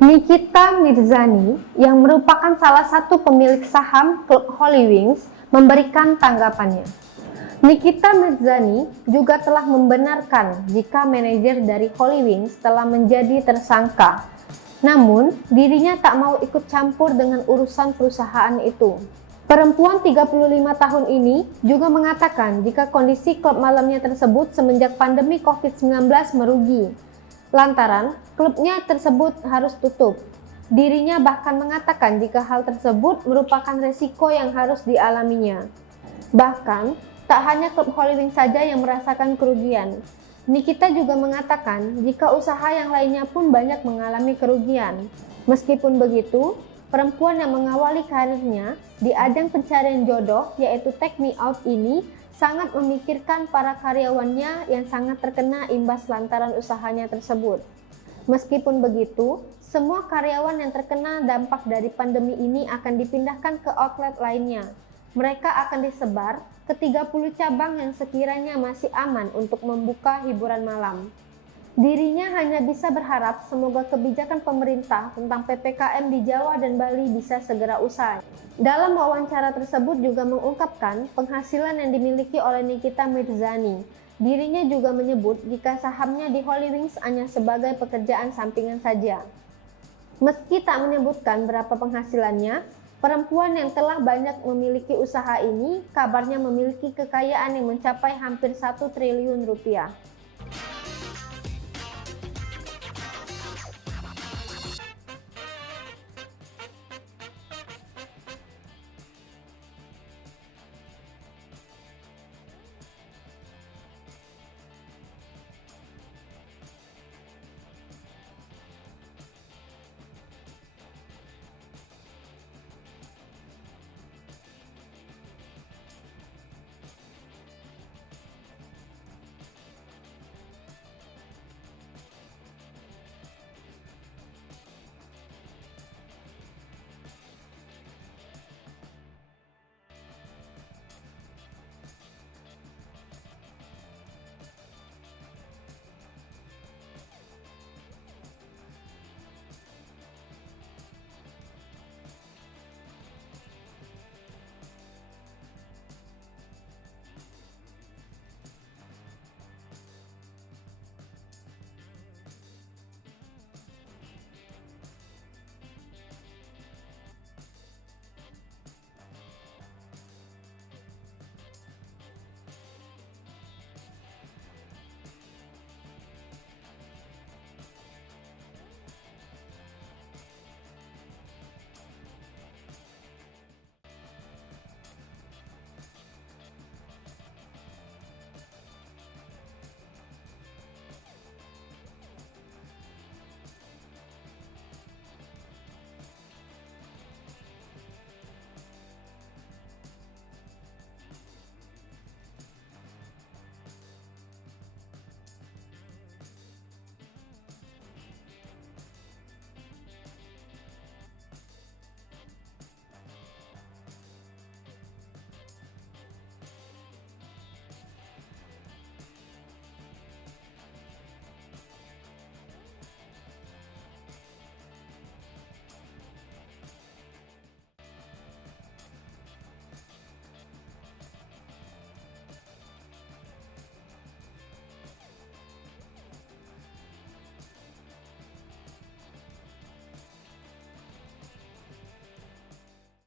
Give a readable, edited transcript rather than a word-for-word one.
Nikita Mirzani, yang merupakan salah satu pemilik saham klub Holywings, memberikan tanggapannya. Nikita Mirzani juga telah membenarkan jika manajer dari Holywings telah menjadi tersangka. Namun, dirinya tak mau ikut campur dengan urusan perusahaan itu. Perempuan 35 tahun ini juga mengatakan jika kondisi klub malamnya tersebut semenjak pandemi COVID-19 merugi. Lantaran klubnya tersebut harus tutup. Dirinya bahkan mengatakan jika hal tersebut merupakan resiko yang harus dialaminya. Bahkan, tak hanya klub Holywings saja yang merasakan kerugian. Nikita juga mengatakan jika usaha yang lainnya pun banyak mengalami kerugian. Meskipun begitu, perempuan yang mengawali karirnya di ajang pencarian jodoh yaitu Take Me Out ini sangat memikirkan para karyawannya yang sangat terkena imbas lantaran usahanya tersebut. Meskipun begitu, semua karyawan yang terkena dampak dari pandemi ini akan dipindahkan ke outlet lainnya. Mereka akan disebar ke 30 cabang yang sekiranya masih aman untuk membuka hiburan malam. Dirinya hanya bisa berharap semoga kebijakan pemerintah tentang PPKM di Jawa dan Bali bisa segera usai. Dalam wawancara tersebut juga mengungkapkan penghasilan yang dimiliki oleh Nikita Mirzani. Dirinya juga menyebut jika sahamnya di Holywings hanya sebagai pekerjaan sampingan saja. Meski tak menyebutkan berapa penghasilannya, perempuan yang telah banyak memiliki usaha ini kabarnya memiliki kekayaan yang mencapai hampir 1 triliun rupiah.